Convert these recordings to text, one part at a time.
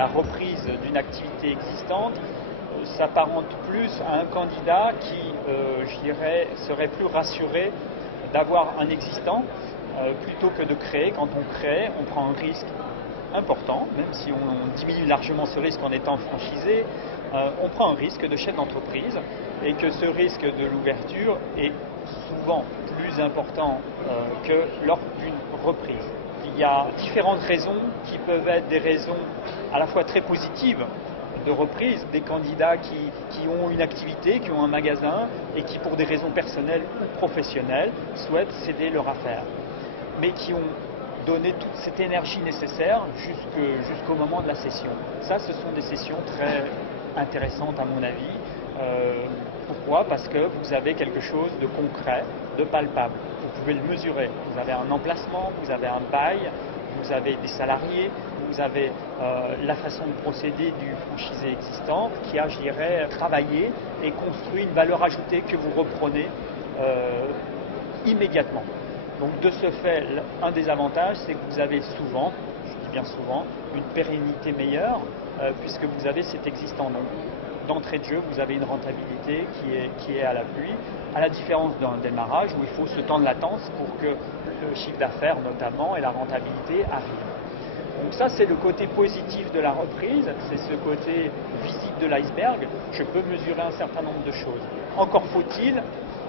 la reprise d'une activité existante s'apparente plus à un candidat qui, je dirais, serait plus rassuré d'avoir un existant plutôt que de créer. Quand on crée, on prend un risque important, même si on diminue largement ce risque en étant franchisé, on prend un risque de chef d'entreprise et que ce risque de l'ouverture est souvent plus important que lors d'une reprise. Il y a différentes raisons qui peuvent être des raisons à la fois très positives de reprise, des candidats qui ont une activité, qui ont un magasin et qui pour des raisons personnelles ou professionnelles souhaitent céder leur affaire, mais qui ont donné toute cette énergie nécessaire jusqu'au moment de la cession. Ça, ce sont des sessions très intéressantes à mon avis. Pourquoi? Parce que vous avez quelque chose de concret, de palpable. Vous pouvez le mesurer. Vous avez un emplacement, vous avez un bail, vous avez des salariés, vous avez la façon de procéder du franchisé existant qui a, je dirais, travaillé et construit une valeur ajoutée que vous reprenez immédiatement. Donc de ce fait, un des avantages, c'est que vous avez souvent, je dis bien souvent, une pérennité meilleure puisque vous avez cet existant. Donc d'entrée de jeu, vous avez une rentabilité qui est à l'appui, à la différence d'un démarrage où il faut ce temps de latence pour que le chiffre d'affaires notamment et la rentabilité arrivent. Donc ça, c'est le côté positif de la reprise, c'est ce côté visible de l'iceberg. Je peux mesurer un certain nombre de choses. Encore faut-il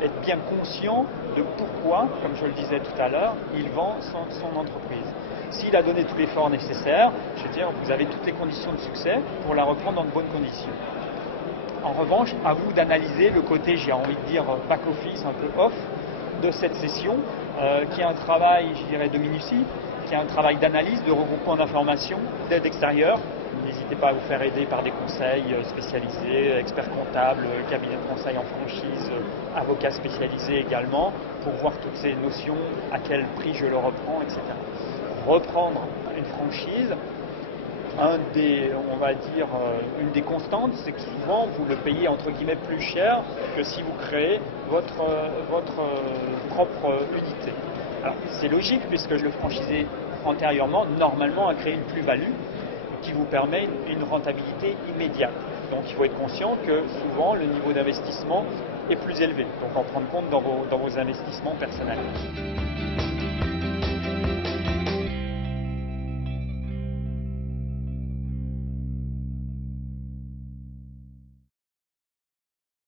être bien conscient de pourquoi, comme je le disais tout à l'heure, il vend son entreprise. S'il a donné tout l'effort nécessaire, je veux dire, vous avez toutes les conditions de succès pour la reprendre dans de bonnes conditions. En revanche, à vous d'analyser le côté, j'ai envie de dire, back-office, un peu off, de cette session, qui est un travail, je dirais, de minutie, qui est un travail d'analyse, de regroupement d'informations, d'aide extérieure. N'hésitez pas à vous faire aider par des conseils spécialisés, experts comptables, cabinets de conseil en franchise, avocats spécialisés également, pour voir toutes ces notions, à quel prix je le reprends, etc. Reprendre une franchise, on va dire, une des constantes, c'est que souvent vous le payez entre guillemets plus cher que si vous créez votre propre unité. Alors c'est logique puisque le franchisé antérieurement, normalement, a créé une plus-value qui vous permet une rentabilité immédiate. Donc il faut être conscient que souvent le niveau d'investissement est plus élevé. Donc en prendre compte dans vos investissements personnels.